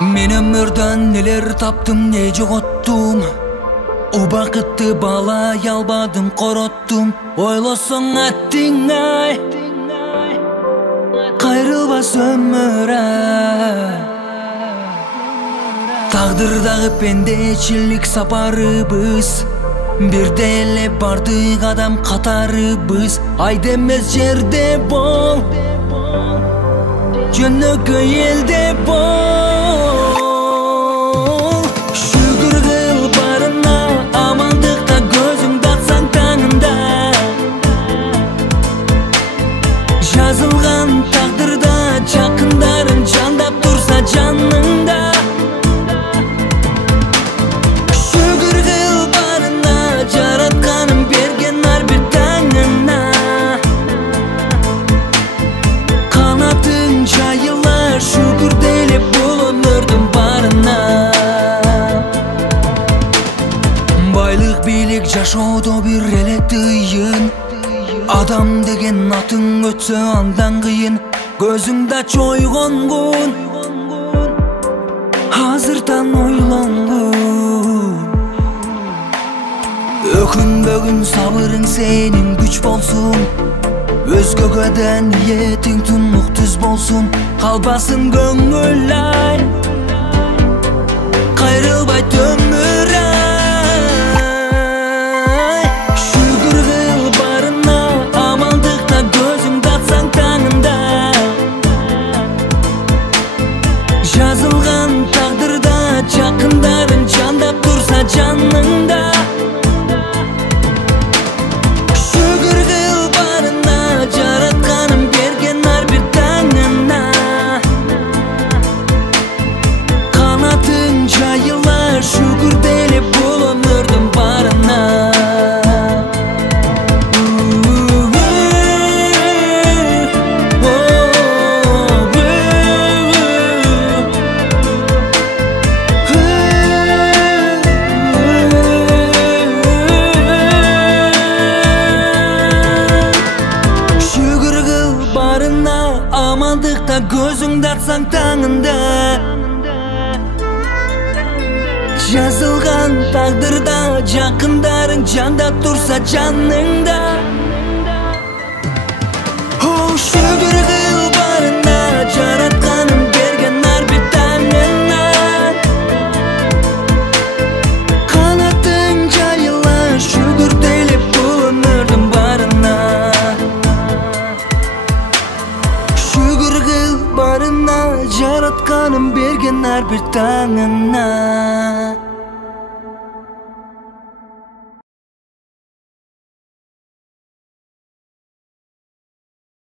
Мен өмірден нелер таптым, не жоғоттум. Убакытты балай албадым, короттум. Ойлосоң аттың ай, кайрылбас өмүр ай. Тагдырдагы пендечилик сапарыбыз, бирде эле бардык адам катарыбыз. Айда эмес жерде бол, жөнөкөй элде бол. Шүгүр кыл барына, амандыкта көзүңдү ачсаң таңында. Жазылган тагдырда жакындарың жандап турса жаныңда. Шүгүр кыл барына, жаратканым берген ар бир таңына. Канатың жайыла, шүгүр деле бул өмүрдүн барына. Байлык бийлик жашоодо бир эле тыйын. Адам деген атың өтсө андан кыйын. Көзүңдө чойгонгун, азырдан ойлонгун. Өкүнбөгүн сабырың сенин күч болсун. Өзгөгө да ниетиң тунук түз болсун. Калбасын көңүл ай, кайрылбайт өмүр ай. Шүгүр кыл барына, амандыкта көзүңдү ачсаң таңында. Жазылган тагдырда жакындарың жандап турса жаныңда. Шүгүр кыл барына, жаратканым берген ар бир таңына. Канатың жайыла, шүгүр деле бул өмүрдүн барына. Шүгүр кыл барына, амандыкта көзүңдү ачсаң таңында. Жазылган тагдырда жакындарың жандап турса жаныңда. Шүгүр кыл барына, жаратканым берген ар бир таңына. Канатың жайыла, шүгүр деле бул өмүрдүн барына. Шүгүр кыл барына, жаратканым берген ар бир таңына.